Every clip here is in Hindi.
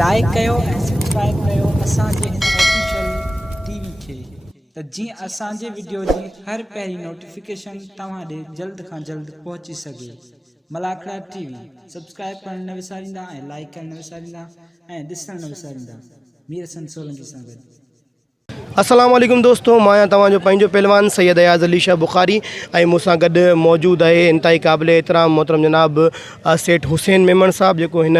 लाइक कयो ऐं सब्सक्राइब कयो असांजे हिन ऑफिशियल टीवी खे त जीअं असांजे वीडियो जी हर पहिरीं नोटिफिकेशन तव्हां ॾे जल्द खां जल्द पहुची सघे। मलाखड़ा टीवी सब्सक्राइब करण न विसारींदा ऐं लाइक करण न विसारींदा ऐं ॾिसण न विसारींदा। मीर हसन सोलंकी सां गॾु। अस्सलाम वालेकुम दोस्तों, मां तव्हांजो पंहिंजो पहलवान सैयद अयाज़ अली शाह बुखारी ऐं मूंसां गॾु मौजूदु आहे इंतहाई क़ाबिल एतिराम मोहतरम जनाब सेठ हुसैन मेमण साहब जेको हिन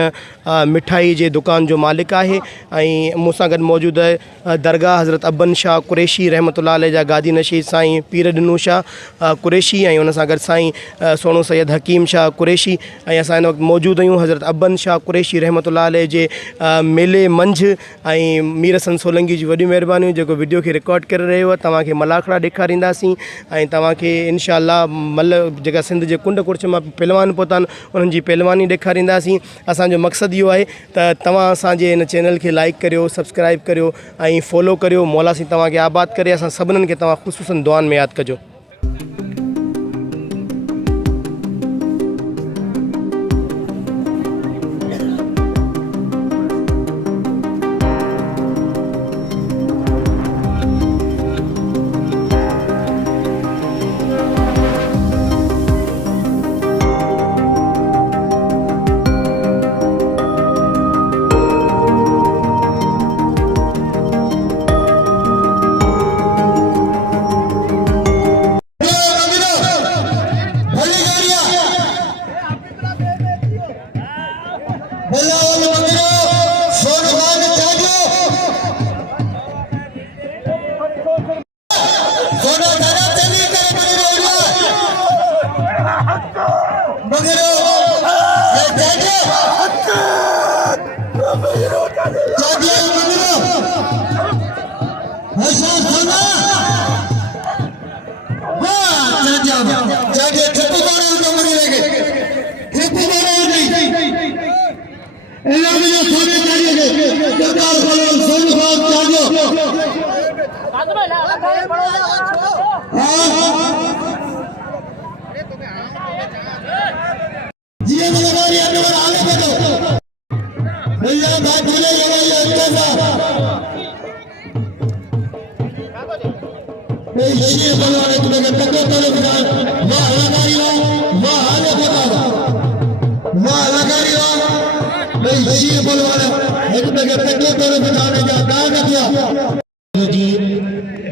मिठाई जे दुकान जो मालिक आहे। ऐं मूंसां गॾु मौजूदु आहे दरगाह हज़रत अबन शाह कुरैशी रहमतुल्लाह अलैह जा गादी नशीद साईं पीर ॾिनू शाह कुरैशी ऐं उन सां गॾु साईं सोनो सैयद हकीम शाह कुरैशी। ऐं असां हिन वक़्तु मौजूदु आहियूं हज़रत अबन शाह कुरैशी रहमतुल्लाह अलैह जे मेले मंझि। ऐं मीर हसन सोलंकी जी वॾी महिरबानी जेको वीडियो खे रिकॉर्ड करे रहियो आहे। तव्हांखे मलाखड़ा ॾेखारींदासीं ऐं तव्हांखे इंशाअल्लाह जेका सिंध जे कुंड कुर्छ मां पहलवान पहुता आहिनि उन्हनि जी पहलवानी ॾेखारींदासीं। असांजो मक़सदु इहो आहे त तव्हां असांजे हिन चैनल खे लाइक करियो, सब्सक्राइब करियो ऐं फॉलो करियो। मौला साईं तव्हांखे आबाद करे। असां सभिनीनि खे तव्हां ख़ुसूसन दुआनि में यादि कजो।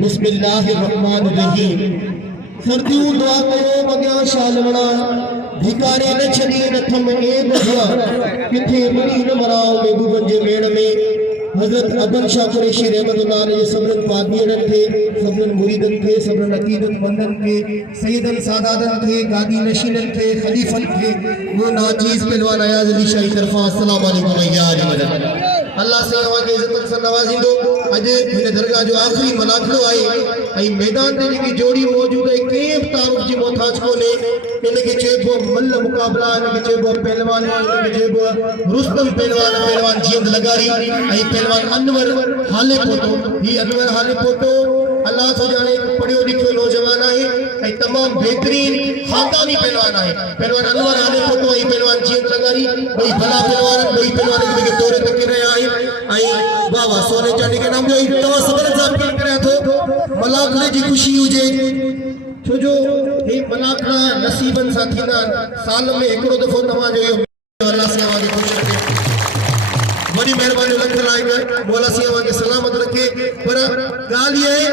बिस्मिल्लाहिर्रहमानिर्रहीम। सर्दियों दुआ कयो मगिया शालवणा भिकारी न छड़ी रथम ए बधिया किथे मरी न मराओ महबूबन जे मेड़ में। हज़रत अबन शाह कुरैशी रहमतुल्लाह अलैह सब्रन पादियन थे, सब्रन मुरीदन थे, सब्रन अकीदत मंदन थे, सैयदन सादातन थे, गादी नशीनन थे, खलीफन थे। वो नाचीज पहलवान अयाज़ अली शाह तरफा अस्सलाम वालेकुम यार मदद अल्लाह से हमारे इज्जत से नवाजिंदो। अज हिन दरगाह जो आखिरी मलाखड़ो आहे ऐं मैदान ते जेकी जोड़ी मौजूद है के तारुफ जी मोहताज कोने। इनके चेबो मल्ल मुकाबला, इनके चेबो पहलवान, इनके चेबो रुस्तम पहलवान जींद लगारी ऐं पहलवान अनवर हाले पोतो। ही अनवर हाले पोतो अल्लाह तो जाने पढ़ियो लिखियो नौजवान है ऐं तमाम बेहतरीन खानदानी पहलवान है। पहलवान अनवर हाले पोतो ऐं पहलवान जींद लगारी ॿई भला पहलवान के दौरे ते रहिया आहिनि। वाह वाह सोने चांदी के नाम जो तव्हां सभिनी सां अपील करियां थो मलाखड़े जी ख़ुशी हुजे, छो जो हे मलाखड़ा नसीबन सां थींदा साल में हिकिड़ो दफ़ो तव्हांजो इहो अल्लाह से आवाज़ ख़ुशि रखे। बड़ी मेहरबानी लख लाइक मौला सी आवाज़ सलामत रखे। पर ॻाल्हि इहा आहे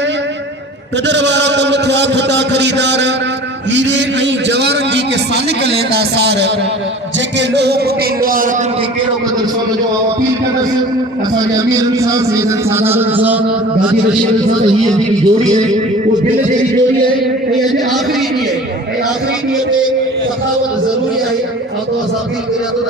कदर वारा कम थिया खुदा खरीदार हीरे ऐं जवारनि जी के सालिक लेंदा सार जेके लोग ईंदो आहे उनखे कहिड़ो कदर सोन जो अपील कंदसि असांजे अमीर साहब सैयद सादात साहब गादी रशीद साहब। हीअ जेकी जोड़ी है वो दिल जहिड़ी जोड़ी है ऐं अॼु आख़िरी ॾींहुं आहे ऐं आख़िरी ॾींहं ते सखावत ज़रूरी आहे। तो असां अपील करियां थो त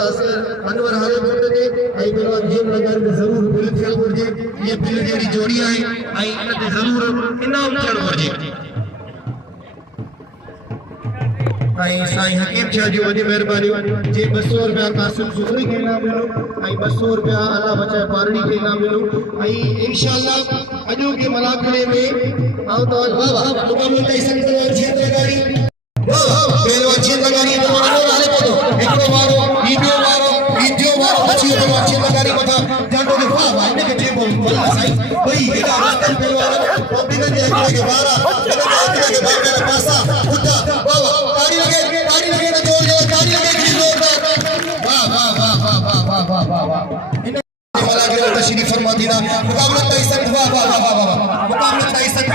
अनवर हाले पोते ते ऐं पहलवान जीन लॻाइण ते ज़रूरु दिलि थियणु घुरिजे। हीअ दिल जहिड़ी जोड़ी आहे ऐं इन ते ज़रूरु इनाम थियणु घुरिजे। साईं हकीम शाह जी वॾी महिरबानी जे 200 रुपया कासिम सुखरी खे इनाम मिलो 200 रुपया अल्लाह बचाए पारड़ी खे इनाम मिलो इंशाअल्लाह अॼो के मलाखड़े में आओ तो वाह वाह मुकाबले तई संतवा जीत लगाड़ी वाह वाह पहलवान जीत लगाड़ी तो हाले को एकड़ो वारो वीडियो वारो अच्छी तो जीत लगाड़ी मथा जांडो के वाह वाह इनके जेबो बोला साईं भाई एडा रातन पहलवान दिन जे के 12 के बाहर पासा उठा वाह वाह ताड़ी लगे ना जोर ताड़ी लगे वाह वाह वाह वाह वाह वाह वाह वाह वाह वाला के तशरीफ फरमा दीना मुकाबला तई संत वाह वाह वाह वाह मुकाबला तई संत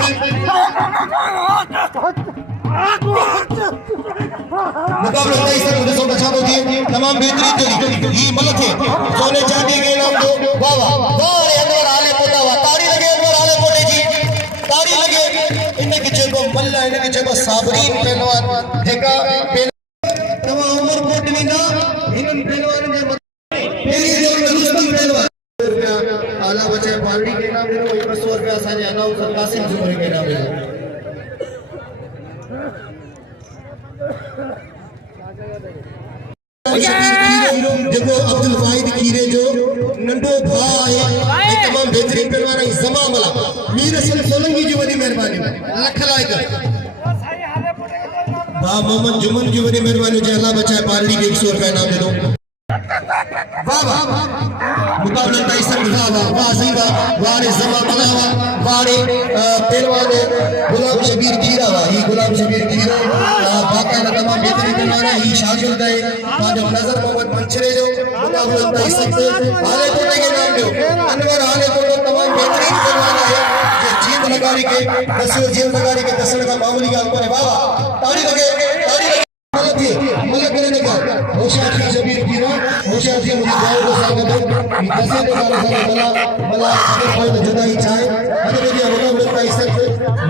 मुकाबला तई संत दोस्तों बचा दो दिए तमाम बेहतरीन जोड़ी ये मलक है सोने चांदी के नाम दो वाह वाह वाह अंदर आले पोता वाह ताड़ी लगे अंदर आले पोते जी ताड़ी लगे इनके जेको मल्ला इनके जेको साबरीन पहलवान जेका तमा उमर कोट नींदा इनन पहलवान जे पेरी जो रुस्तम पहलवान आला बचाए पार्टी के नाम मिलो 200 रुपया असांजे अनाउंसर कासिम जुमरी के नाम मिलो जेको अब्दुल वाहिद खीरे जो नंढो भाउ आहे तमाम बेहतरीन पहलवान है जमा मला मीर असल सोलंकी जी वॾी महिरबानी लख लाइक वाह मोहम्मद जुमन जी वॾी महिरबानी जे अल्लाह बचाए पार्टी के 100 रुपया इनाम दे दो वाह वाह मुकाबला तई संत वाह वाह वाह सही वाह वारे जमा मलावा वारे पहलवान गुलाम शबीर कीरा वाह ये गुलाम शबीर कीरा बाकायदा तमाम बेहतरीन पहलवान है ये शागिर्द है जो नजर मोहम्मद मंचरे जो मुकाबला तई संत हाले कोटे के नाम दो अनवर हाले कोटे तमाम बेहतरीन पहलवान है जे जीत लगाड़ी के दसो जीत लगाड़ी के दसण का मामूली गाल पर वाह वाह ताड़ी लगे मलक करने का होशियार जी शबीर कीरा होशियार जी मुझे गांव को स्वागत है दसे तो साल मला कोई जुदाई चाहे अरे ये मुकाबला तई संत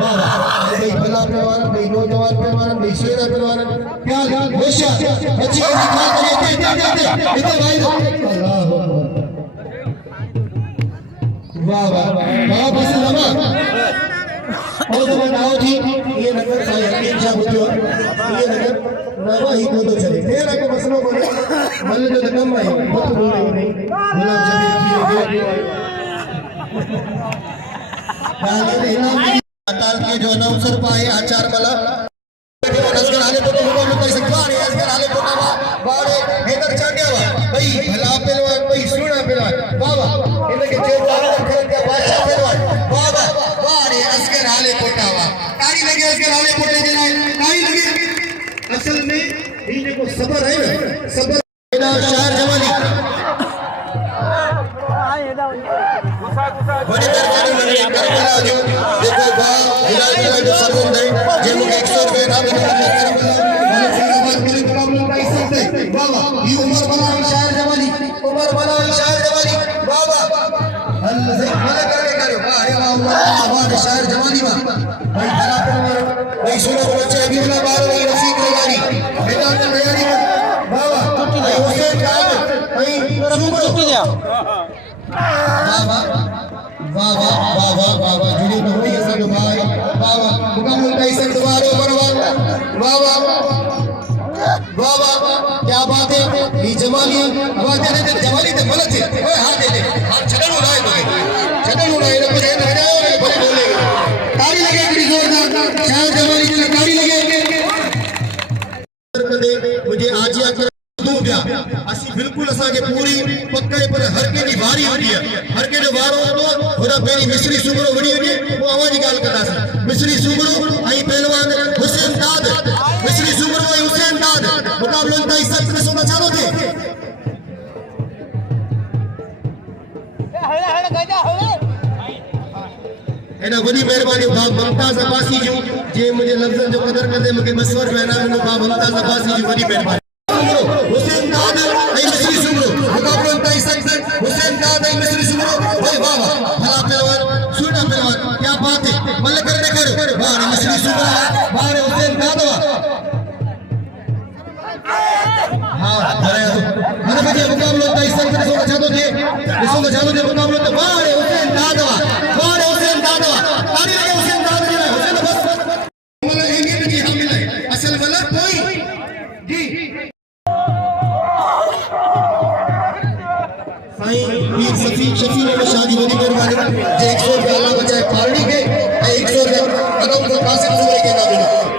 वाह वाह भाई भला पहलवान भाई नौजवान पहलवान भाई शेरा पहलवान क्या होशियार अच्छी दिखा दे इधर भाई अल्लाह वाह वाह वाह बस लगा और जब नाव थी ये नगर साईं हकीम शाह बुझो ये नगर नवा ही तो चले मेरा को मसलो बने मल जो कम है मत बोले नहीं गुलाम शबीर किए अताल के जो अनाउंसर पाए आचार मला असगर आले तो मुकाबला तई संत वाह असगर आले तो वारे हेदर चांडिया भाई भला पहलवान भाई सुना पहलवान वाह वाह इनके जे वाला खेल के बादशाह पहलवान वाह वाह वाह रे असगर आले पोटा वाह ताड़ी लगे असगर आले पोटे जे ताड़ी लगे असल में ये को सबर है ना सबर एडा शहर जवानी बड़े दरबार में करबला जो देखो बा हिलाल जो सरगंद है जे मुझे 100 रुपए नाम करबला फरीदाबाद के मुकाबला का हिस्सा है वाह वाह ये उमर बला शहर जवानी वाह वाह अल्लाह से भला करके करे वाह रे वाह वाह शहर जवानी वाह भाई भला भाई सुनो बच्चे अभी वाला बार वही रफीक लगारी बेटा तो तैयारी वाह वाह भाई हुसैन खान भाई टूट गया वाह वाह वाह वाह वाह वाह वाह वाह जुड़ी तो हुई है सब भाई वाह वाह मुकाबला तई संत वारो बरवाल वाह वाह वाह वाह क्या बात है ये जमाली आवाज दे जमाली ते गलत है ओए हां दे हां छड़न उड़ाए तो छड़न उड़ाए तो कुछ ना जाओ बड़े बोले ताली लगे बड़ी जोरदार शायद जमाली की ताली लगे मुझे आज या दूं पिया असी बिल्कुल असा के पूरी पक्के पर हर के की वारी होती है हर के जो वारो तो थोड़ा पहली मिस्री सुबरो वड़ी हुई वो आवाज गाल करता सा मिस्री सुबरो आई पहलवान हुसैन दाद मिस्री सुबरो आई हुसैन दाद मुकाबला तई संत में सोना चालो थे एना वडी मेहरबानी बाप मुमताज अब्बासी जो जे मुझे लफ्जन जो कदर करदे मुके मसवर रहना में बाप मुमताज अब्बासी जो वडी मेहरबानी हुसैन दाद आई मिस्री सुबरो मुकाबला तई संत हुसैन दाद आई मिस्री सुबरो भाई वाह वाह भला पहलवान सुना पहलवान क्या बात है मल करने करो वाह रे मिस्री सुबरो वाह रे हुसैन दाद हां अरे मैंने मुझे मुकाबला तई संत में सोना चाहतो थे इसको चाहतो थे मुकाबला तो वाह रे हुसैन दाद वाह रे हुसैन दाद ताली लगे हुसैन दाद हुसैन बस मतलब एक ही जी हम मिले असल वाला कोई वीर शफी ने शादी वडी मेहरबानी जे 100 रुपया अल्लाह बचाए पार्टी के 100 रुपया कदम को कासिम सुबह के नाम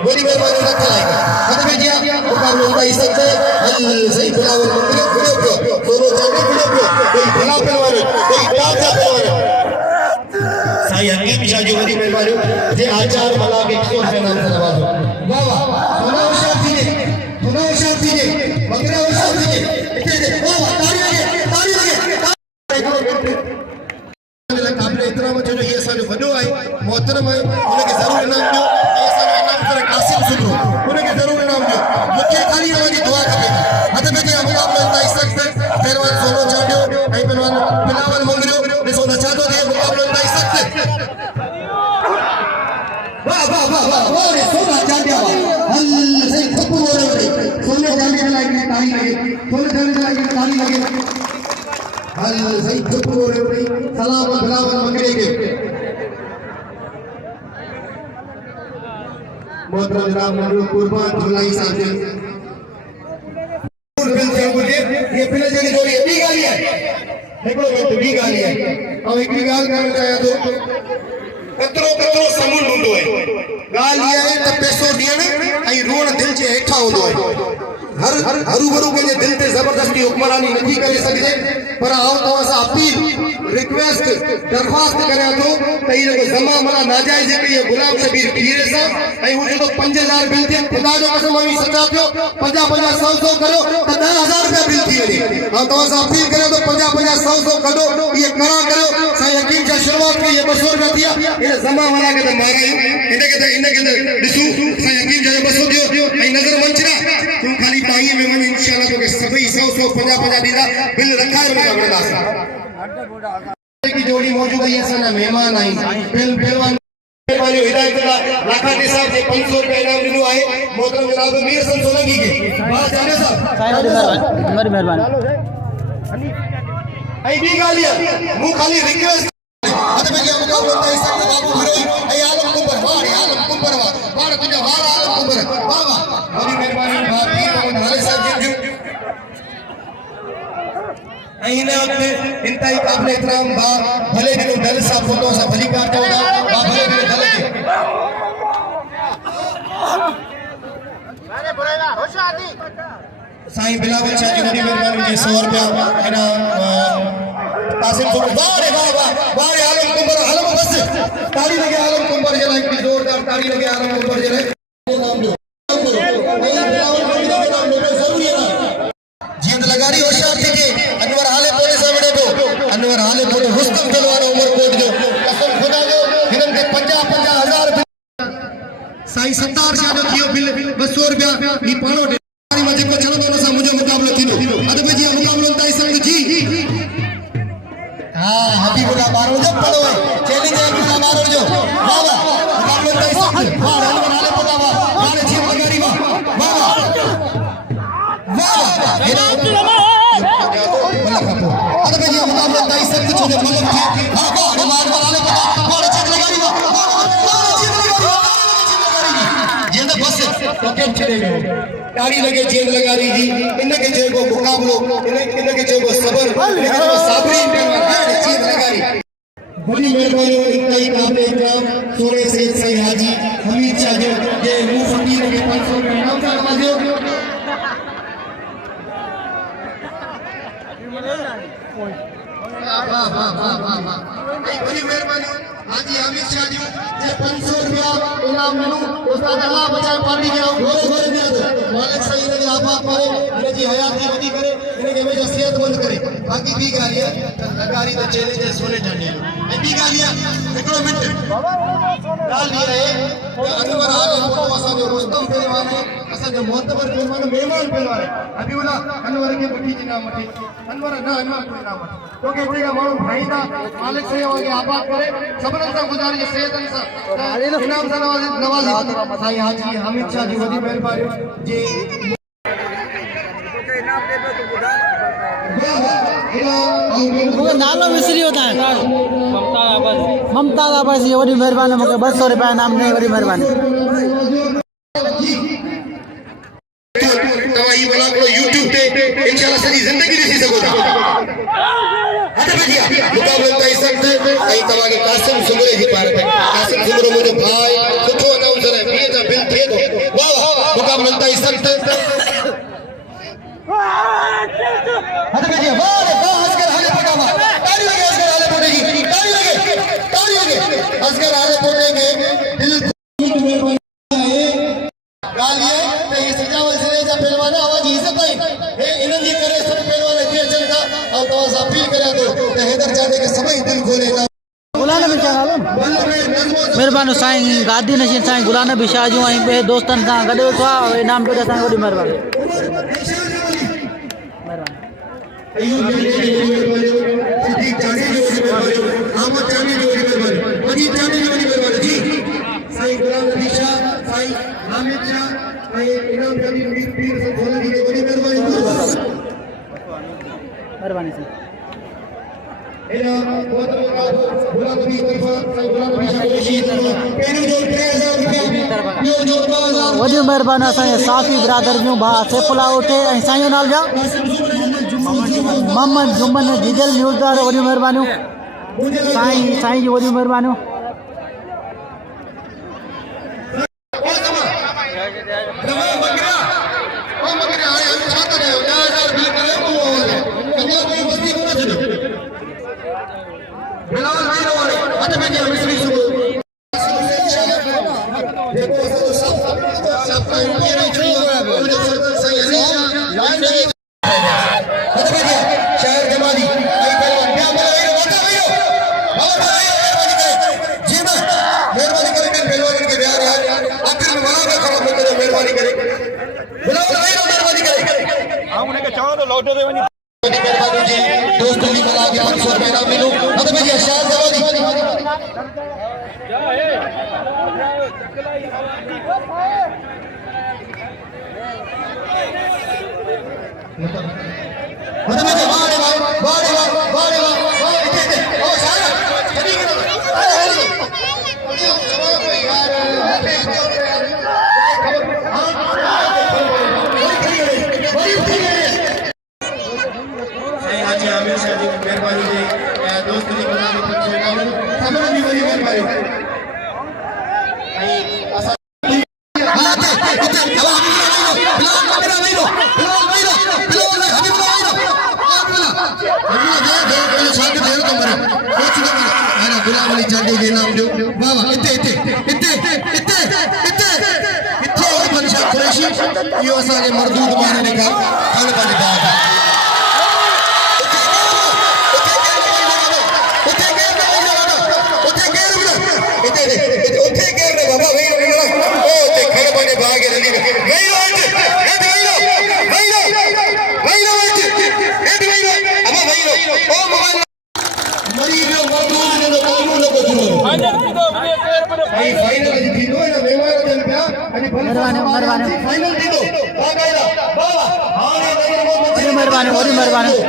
वडी मेहरबानी न कराएगा खत्म में जिया ऊपर लोग इस सकते अल सही बिलावल मंदिर वीडियो को दोनों चैनल वीडियो को कोई बिला पहलवान कोई ताजा पहलवान साईं हकीम शाह जी वडी मेहरबानी जे आचार मला के 100 रुपया नाम से नवाजो वाह वाह सुना शादी ने मंगरा शादी ने इतने वाह वाह ताली लगे आपने इतना मचो जो ये साजो वडो है मोहतरम है उनके जरूर इनाम दो ये साजो इनाम करे कासिम सुब्रो उनके जरूर इनाम दो मुख्य खाली वाली दुआ करेगा हद में जे मुकाबला था इस सकते पहलवान सोनो चाडियो ऐं पहलवान बिलावल मंगरियो ॾिसो न चाहतो थे मुकाबला था इस सकते वाह वाह वाह वाह रे सोना चाडिया हल सही खपू हो रे सोने चांदी के लायक ताली लगे सोने चांदी के लायक ताली लगे हल सही खपू हो रे सलाम बिलावल मंगरे के मोहतरम जनाब मंगरू कुर्बान झुलाई साहब ये पिले जगह जोड़ी बी गाली है देखो मैं बी गाली है और एक भी गाल करना चाहे तो कतरो समुंड हुंदो है गाल ये है त पैसो ॾियण ऐं रोण दिल जे हेठा हुंदो है हर हरू भरू पंहिंजे दिल ते जबरदस्ती हुक्मरानी नथी करे सघिजे पर आउं तव्हां सां अपील रिक्वेस्ट दरख़्वास्त करियां थो त इहो जेको ज़मा माना नाजाइज़ जेके इहो गुलाम शबीर पीर सां ऐं हू जेको 5000 बिल थिए ख़ुदा जो कसम मां सचा थियो 50 100 करो त 10000 रुपया बिल थी वञे ऐं तव्हां सां अपील करियां थो 50 100 कढो इहे करा करियो साईं हकीम सां शुरूआत कई 200 रुपया थिया इन ज़मा वाला खे त मारायूं इनखे त ॾिसूं साईं हकीम सां 200 ॾियो ऐं नज़र मंचरा तूं खाली पाईअ में वञ इंशाअल्लाह तोखे सभई 100 50 ॾींदा बिल रखाए वेंदा वेंदासीं की जोड़ी मौजूद है ये सना मेहमान आई पहलवान मेहरबानी हिदायतुल्लाह लाखानी साहब जे 500 रुपया इनाम दिनो है मोहतरम जनाब मीर सन सोलंकी के बात जाने साहब हमारी मेहरबानी आई भी गालियां मुंह खाली रिक्वेस्ट हद में क्या मुकाबला होता है सकते बाबू हीरोइन ए आलम कुंबर वाह तुझे वाह आलम कुंबर वाह वाह बड़ी मेहरबानी बाकी और नाले साहब जी इने वक्त इंतहाई काबिल एहतराम बा भले दिनो दल सा फोटो सा भली कार चौदा बा भले दिनो दल के अरे बोलेगा होशादी साईं बिलावल शाह जी बड़ी मेहरबानी जी 100 रुपया एना कासिम को वाह रे आलम कुंबर आलम बस ताली लगे आलम कुंबर जे लाइक जोरदार ताली लगे आलम कुंबर जे लाइक नाम दो जरूरी है जींद लगारी होशियार थी के अनवर हाले पोले सामने दो अनवर हाले पोले हुस्न पहलवान उमर कोट जो कसम खुदा जो हिनन के 50,000 साईं सत्तार शाह जो थियो बिल 200 रुपया ई पाणो डी में जेको चलंदो न सा मुजो मुकाबलो थींदो अद में जी मुकाबलो ताई संग जी हां हबीबुल्लाह मारो जो पड़ो है चैलेंज है बिना मारो जो वाह वाह मुकाबलो ताई संग वाह अनवर हाले पोला वाह हाले जी लगारी वाह वाह वाह हेरा अद में जी मुकाबलो ताई संग छोड़े मतलब थी हां वाह मार वाले बॉल चेक लगारी वाह जेंद बस तो के छड़े गयो ताड़ी लगे जेंद लगा रही जी इनके जेको मुकाबलो इनके जेको सबर इनके जेको साबरी जेंद लगा रही बड़ी मेहरबानी इंतहाई काबिल एहतराम सोने से सही हाजी हमीद शाह जो ये मुंह फकीर के 500 रुपया इनाम का नवाजो वाह बड़ी मेहरबानी हाजी हमीद शाह जी जे 500 रुपया इनाम मिलू उस्ताद अल्लाह बचाए पार्टी के घोरे घोरे दिया मालिक सही ने आबाद करे इन जी हयाती वधी करे इनके हमेशा सेहतमंद करे बाकी भी गालियां लगारी तो चैलेंज है सोने जाने ऐ भी गालियां एकड़ो मिनट गाल ये है अनवर हाल फोटो असा जो रुस्तम पहलवान है असा जो मोहतबर पहलवान मेहमान पहलवान है हबीबुल्लाह अनवर के मुठी जी नाम मथे अनवर ना अनवर कोई नाम मथे तो के कोई माण्हू भाई दा मालिक से आगे आबाद करे सबरन सा गुजारिश सेहत सा इनाम सा नवाजी साईं हाजी हमीद शाह जी वडी मेहरबानी जी नालो मिसरी होता है ममता आबासी वही मेहरबानी मुझे 200 रुपया नाम नहीं वही मेहरबानी तव्हां ही मलाकड़ो YouTube ते इंशाअल्लाह सॼी ज़िंदगी ॾिसी सघो था हथ भॼिया मुक़ाबले ताईं सख़्त ऐं तव्हांखे कासिम सुमरे जी पार ते कासिम सुमरो मुंहिंजो भाई सुठो अनाउंसर आहे ॿिए जा बिल थिए थो वाह मुक़ाबले ताईं सख़्त हथ भॼिया वाह असगर हाले पटावा ताली लगे असगर हाले पोटे जी ताली लगे असगर हाले पोटे के दिल गाली है ते ये सजावल जिले जा पहलवान आवाज इज्जत आई ए इन्हनि जी करे सब पहलवान हिते अचनि था ऐं तव्हां सां अपील करियां थो त हैदर जादे खे सभई दिल खोले था गुलाम नबी शाह महिरबानी साईं गादी नशीन साईं गुलाम नबी शाह जो ऐं ॿिए दोस्तनि सां गॾु वेठो आहे इनाम ॾियो असांखे वॾी महिरबानी अयूब जी सिद्दीक चांदी जो महिरबानी अहमद चांदी जो महिरबानी मजीद चांदी जो महिरबानी जी साईं गुलाम नबी शाह साईं हामिद शाह ऐं इनाम कबीर मीर पीर से खोले जी वॾी महिरबानी महिरबानी साईं एना बहुत गुलाम नबी तरफा साईं गुलाम नबी शाह रशीद पहिरियों जो 3000 रुपया ॿियो जो 2000 वॾी महिरबानी असांजे साफ़ी बिरादर जूं भाउ सैफुल्ला उठे ऐं साईं जो नालो छा मोहम्मद जुमन जिगल न्यूज़दार वॾी महिरबानियूं साईं जी वॾी महिरबानियूं दोस्तों की मिला के 500 रुपए ना मिलो मतलब मैं शायद जवादी मतलब मैं बारे ओ सारा चली गई जवाब यार मेहरबानी जी दोस्त जी बना के पूछो ना समझ भी वही मेहरबानी असा गुलाम अली चांदी के नाम जो बाबा इते बंशा कुरैशी यो असांजे मरदूद माने ने का हल बने बात मेहरबानी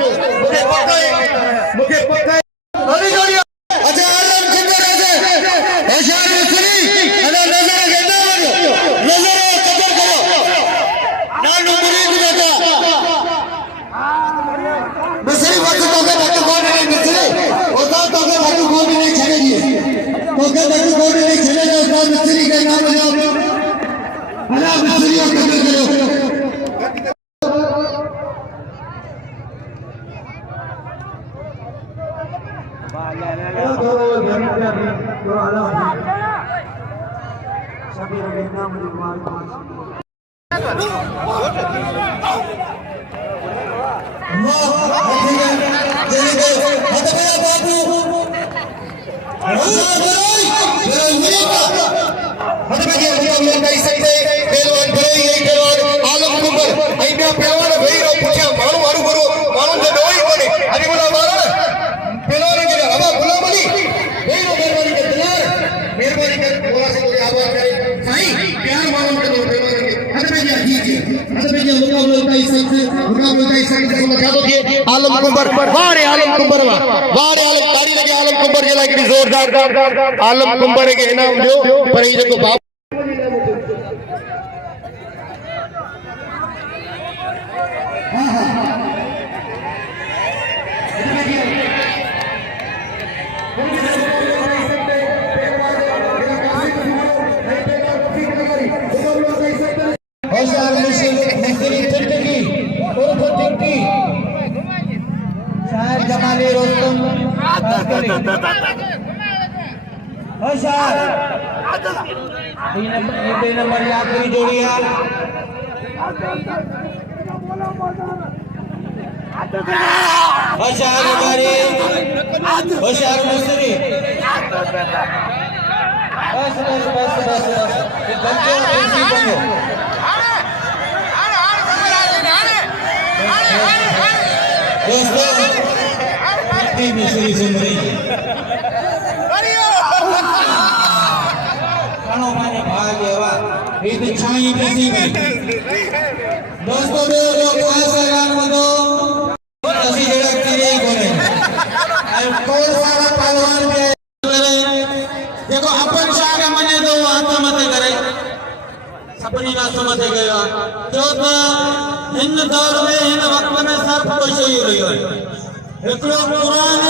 आलम कुंबर वारे आलम कुंबर वारे आलम तारी लगे आलम कुंबर जे लाइ जोरदार आलम कुंबर के इनाम दियो पर ये जो होशियार मिस्त्री टिकटी उर्फ टिक्की शायर जमाली रोस्तम होशियार तीन नंबर की आखिरी जोड़ी है होशियार जमाली होशियार मिस्त्री बस बस बस बस ये बंदे बंदे दोस्तों मिस्री सुन रही है माने भाग एवा एक छाई किसी में दोस्तों जो खास ऐलान मतो ਅਸੀਂ ਜਿਹੜਾ ਕਿਰੇ ਕੋਨੇ कौन सारा पहलवान पे देखो अपन शाह मने तो हाथ मते करे सपनी बात मते गया जो तो इन दौर में इन वक्त में सब कुछ ही रही है एकलो कुरान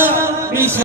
भी